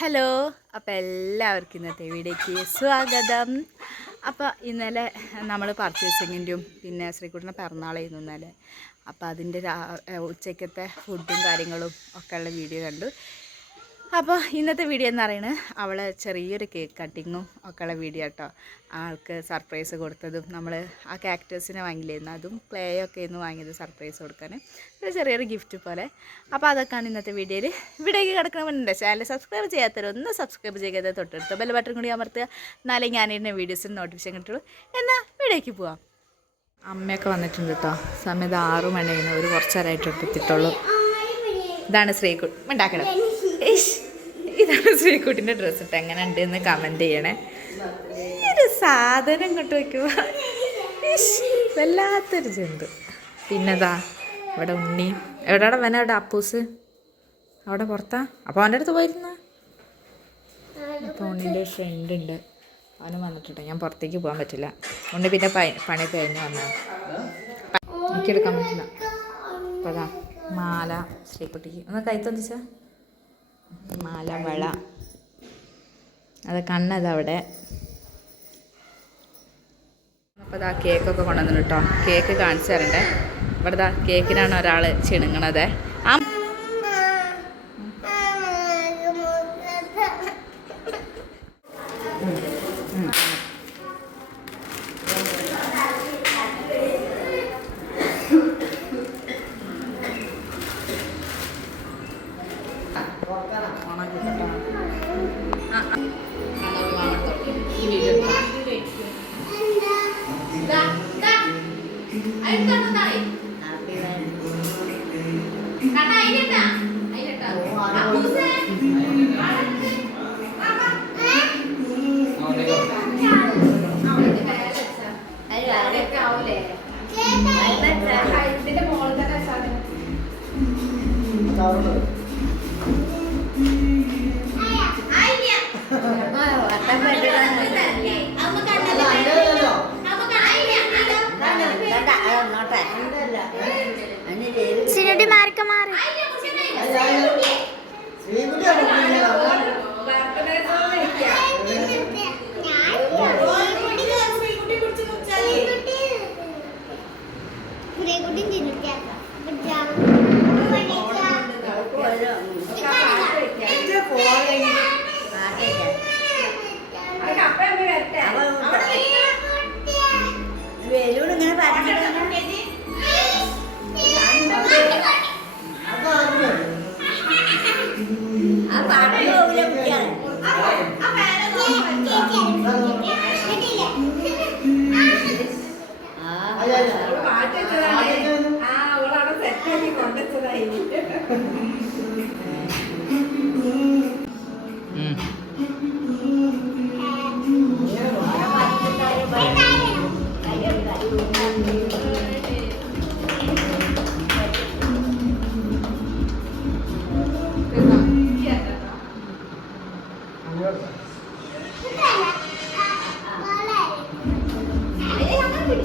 Hello അപ്പോൾ എല്ലാവർക്കും ഇന്നത്തെ വീഡിയോയ്ക്ക് സ്വാഗതം. അപ്പോൾ ഇന്നലെ നമ്മൾ പർച്ചേസിങ്ങിന്റെയും പിന്നെ ശ്രീകുട്ടന്റെ പിറന്നാളായിരുന്നു ഇന്നലെ. അപ്പോൾ അതിന്റെ ഉച്ചയ്ക്കത്തെ ഫുഡും കാര്യങ്ങളും ഒക്കെയുള്ള വീഡിയോ കണ്ടു. അപ്പോൾ ഇന്നത്തെ വീഡിയോ എന്ന് പറയുന്നത് അവൾ ചെറിയൊരു കേക്ക് കട്ടിങ്ങും ഒക്കെ ഉള്ള വീഡിയോ കേട്ടോ ആൾക്ക് സർപ്രൈസ് കൊടുത്തതും നമ്മൾ ആ ക്യാക്ടേഴ്സിനെ വാങ്ങിയില്ലായിരുന്നു അതും ക്ലേ ഒക്കെ ഇന്ന് വാങ്ങിയത് സർപ്രൈസ് കൊടുക്കാൻ. ഒരു ചെറിയൊരു ഗിഫ്റ്റ് പോലെ. അപ്പോൾ അതൊക്കെയാണ് ഇന്നത്തെ വീഡിയോയിൽ ഇവിടേക്ക് കിടക്കണമെന്നുണ്ട് ചാനൽ സബ്സ്ക്രൈബ് ചെയ്യാത്തവരൊന്ന് സബ്സ്ക്രൈബ് ചെയ്യാതെ തൊട്ടടുത്ത് ബെൽ ബട്ടൺ കൂടി അമർത്തുക. എന്നാലേ ഞാൻ എന്റെ വീഡിയോസിന് നോട്ടിഫിക്കേഷൻ കിട്ടുള്ളൂ. എന്നാൽ വീഡിയോയ്ക്ക് പോവാം. അമ്മയൊക്കെ വന്നിട്ടുണ്ട് കേട്ടോ സമയത്ത് ആറു മണിയാണ് ഒരു കുറച്ചേരമായിട്ട് എടുത്തിട്ടുള്ളൂ ഇതാണ് ശ്രീകുട്ട് ഉണ്ടാക്കണം ഇഷ്. ഇതാണ് ശ്രീകുട്ടിന്റെ ഡ്രസ്സ് ഇട്ട് എങ്ങനെ ഉണ്ട് എന്ന് കമന്റ് ചെയ്യണേ. ഈ ഒരു സാധനം ഇങ്ങോട്ട് വയ്ക്കുക വല്ലാത്തൊരു ജന്തു. പിന്നെതാ ഇവിടെ ഉണ്ണി. എവിടെയാണ് വേണം അവിടെ അപ്പൂസ്? അവിടെ പുറത്താ? അപ്പോൾ അവന്റെ അടുത്ത് പോയിരുന്ന? അപ്പോൾ ഉണ്ണിന്റെ ഫ്രണ്ട് ഉണ്ട്. അവന് വന്നിട്ടുണ്ട്. ഞാൻ പുറത്തേക്ക് പോകാൻ പറ്റില്ല. ഉണ്ണി പിന്നെ പണി കഴിഞ്ഞ് വന്നതാണ് എനിക്കെടുക്കാൻ പറ്റില്ല. അപ്പോൾ മാല ശ്രീകുട്ടിക്ക്. ഒന്ന് മാല വള അത് കണ്ണത് അവിടെ അപ്പോൾ ഇതാ കേക്കൊക്കെ കൊണ്ടുവന്നു കേട്ടോ കേക്ക് കാണിച്ചു തരണ്ടേ. ഇവിടെ കേക്കിനാണ് ഒരാൾ ചിണുങ്ങണത്. ആ സിനുടി Saya.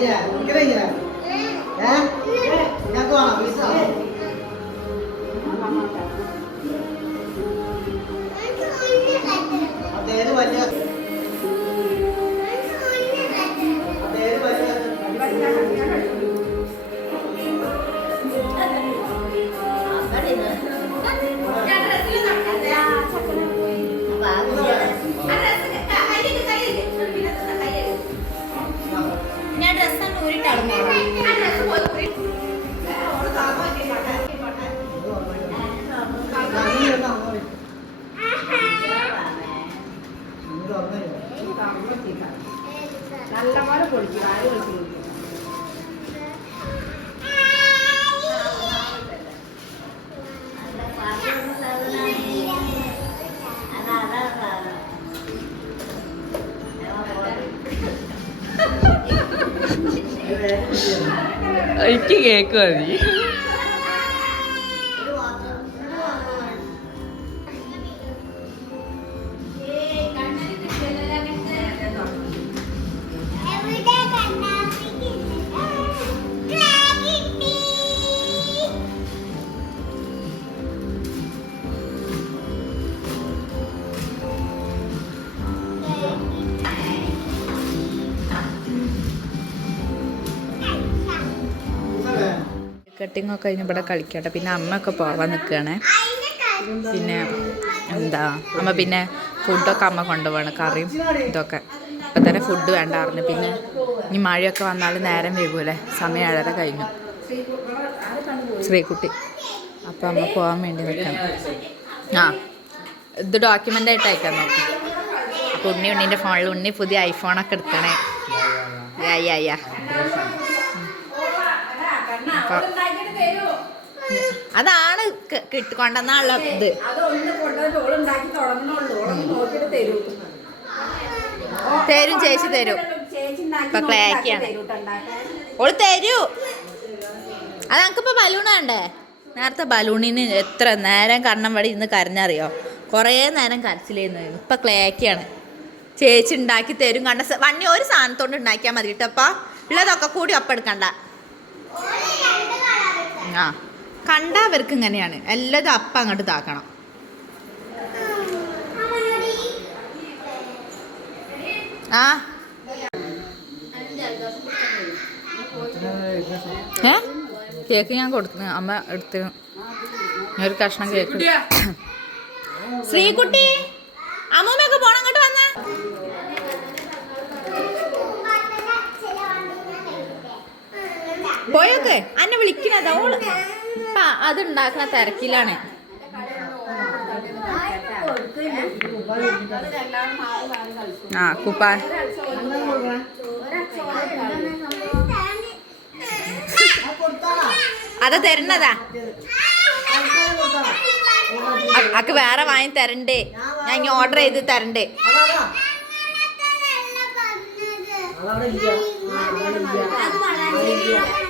Yeah. എനിക്ക് കേക്ക് മതി കട്ടിങ് ഒക്കെ കഴിഞ്ഞ് ഇവിടെ കളിക്കട്ടെ. പിന്നെ അമ്മയൊക്കെ പോവാൻ നിൽക്കുകയാണേ പിന്നെ എന്താ? അമ്മ പിന്നെ ഫുഡൊക്കെ അമ്മ കൊണ്ടുപോകണം കറിയും ഇതൊക്കെ. ഇപ്പം തന്നെ ഫുഡ് വേണ്ട അറിഞ്ഞു പിന്നെ ഇനി മഴയൊക്കെ വന്നാൽ നേരം വൈകൂലേ? സമയം ഏഴര കഴിഞ്ഞു. ശ്രീകുട്ടി. അപ്പം അമ്മ പോകാൻ വേണ്ടി നിൽക്കണം ആ ഇത് ഡോക്യുമെന്റ് ആയിട്ട് അയക്കാൻ നോക്കി അപ്പോൾ ഉണ്ണി ഉണ്ണീന്റെ ഫോണിൽ ഉണ്ണി പുതിയ ഐഫോണൊക്കെ എടുക്കണേ. യാ യാ യാ. അപ്പം അതാണ് ക- കിട്ടി കൊണ്ടുവന്നുള്ള ഇത്. തരും. ചേച്ചി തരും. ഇപ്പൊ ക്ലാക്കിയാണ് ഓൾ തരൂ. അത് നമുക്കിപ്പോ ബലൂൺ വേണ്ടേ? നേരത്തെ ബലൂണിന് എത്ര നേരം കണ്ണം വഴി ഇന്ന് കരഞ്ഞറിയോ? കുറേ നേരം കരച്ചിലായിരുന്നു ഇപ്പൊ ക്ലാക്കിയാണ് ചേച്ചി ഉണ്ടാക്കി തരും. കണ്ട വണ്ണി ഒരു സാധനത്തോണ്ട് ഉണ്ടാക്കിയാൽ മതി കേട്ടപ്പാ ഉള്ളതൊക്കെ കൂടി ഒപ്പം ആ. കണ്ടവർക്ക് ഇങ്ങനെയാണ്. എല്ലാതും അപ്പം അങ്ങോട്ട് താക്കണം ആ. ഏ? കേക്ക് ഞാൻ കൊടുത്തു അമ്മ എടുത്തു ഒരു കഷ്ണം കേക്ക്. ശ്രീകുട്ടി അമ്മൂമ്മയൊക്കെ പോണം? അങ്ങോട്ട് വന്ന. പോയൊക്കെ അന്നെ വിളിക്കണത് ഓൾ. അതുണ്ടാക്കുന്ന അത് തിരക്കിലാണ്. ആ കുപ്പ. അത് തരുന്നതാ. അക്ക് വേറെ വാങ്ങി തരണ്ടേ. ഞാൻ ഇനി ഓർഡർ ചെയ്ത് തരണ്ടേ. ഉം.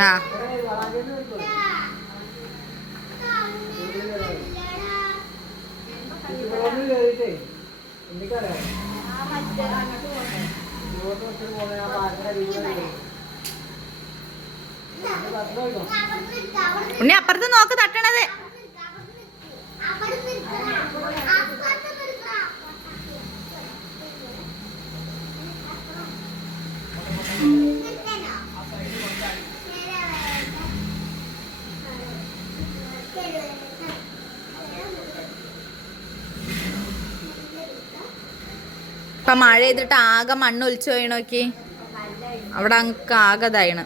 ആ. ഉണ്ണി അപ്പുറത്ത് നോക്ക് തട്ടണത്. ഇപ്പൊ മഴ ചെയ്തിട്ട് ആകെ മണ്ണ് ഒലിച്ചു പോയി അവിടെ അങ്ങക്ക് ആകെ ഇതായിണ്.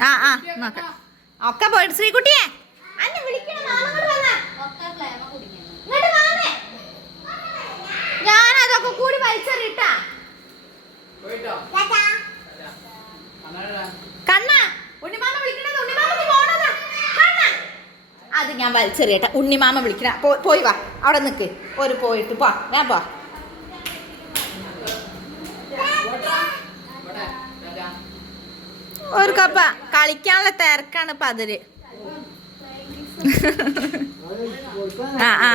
ആ. ആ ഒക്കെ പോയിട്ട് ശ്രീകുട്ടിയെ. ഞാൻ അതൊക്കെ കൂടി കണ്ണ ഉണ്ണിമാമ വിളിക്കണത്. ഉണ്ണിമാമക്ക് പോണതാ കണ്ണ. അത് ഞാൻ വലിച്ചെറിയട്ടെ. ഉണ്ണിമാമ വിളിക്കണ. പോയി വാ. അവിടെ നിൽക്ക് ഒരു പോയിട്ട് പോ. ഞാൻ പോ. ഒരു കപ്പ. കളിക്കാനുള്ള തിരക്കാണ് ഇപ്പൊ അതിൽ. ആ ആ.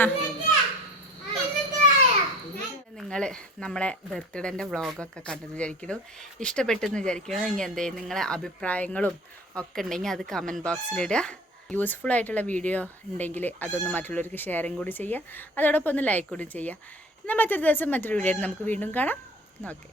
നിങ്ങൾ നമ്മളെ ബർത്ത്ഡേന്റെ വ്ളോഗൊക്കെ കണ്ടെന്ന് വിചാരിക്കുന്നു. ഇഷ്ടപ്പെട്ടെന്ന് വിചാരിക്കുന്നു. ഇനി എന്തെങ്കിലും നിങ്ങളെ അഭിപ്രായങ്ങളും ഒക്കെ ഉണ്ടെങ്കിൽ അത് കമന്റ് ബോക്സിലിടുക യൂസ്ഫുൾ ആയിട്ടുള്ള വീഡിയോ ഉണ്ടെങ്കിൽ അതൊന്ന് മറ്റുള്ളവർക്ക് ഷെയറും കൂടി ചെയ്യുക. അതോടൊപ്പം ഒന്ന് ലൈക്ക് കൂടി ചെയ്യുക. എന്നാൽ മറ്റൊരു ദിവസം മറ്റൊരു വീഡിയോ നമുക്ക് വീണ്ടും കാണാം. ഓക്കെ